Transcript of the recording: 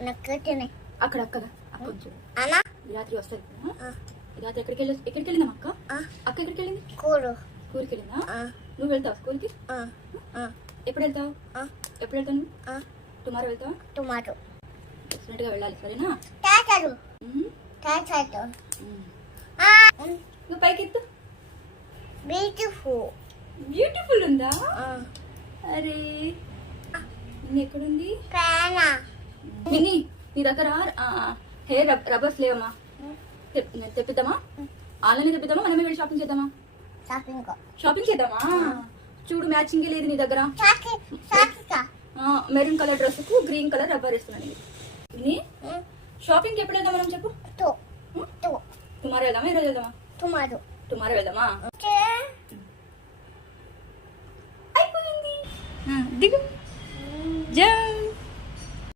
అక్కడ అక్కడ అక్క కొంచెం అలా ఈ రాత్రి వస్తుంది ఈ రాత్రి ఎక్కడికి వెళ్ళిందమ్మా అక్క అక్క ఎక్కడికి వెళ్ళింది స్కూల్కి వెళ్ళిందా నువ్వు వెళ్తావు స్కూల్కి ఎప్పుడు వెళ్తావు నువ్వు టుమారో వెళ్తావా డెఫినెట్గా వెళ్ళాలి సరేనా నువ్వు పైకి ఎత్తు బ్యూటిఫుల్ ఉందా అరే ఎక్కడుంది నీ దగ్గర హెయిర్ రబ్బర్స్ లేవమ్మా తెప్పిద్దామా ఆన్లైన్ తెప్పిద్దామా మనమే వెళ్ళి షాపింగ్ చేద్దామా షాపింగ్ చేద్దామా చూడు మ్యాచింగ్ లేదు నీ దగ్గర మెరూన్ కలర్ డ్రెస్ కు గ్రీన్ కలర్ రబ్బర్ వేస్తున్నాను షాపింగ్ ఎప్పుడు వెళ్దాం మనం చెప్పు టుమారో వెళ్దామా ఈరోజు వెళ్దామా టుమారో వెళ్దామా అయిపోయింది దిగు జా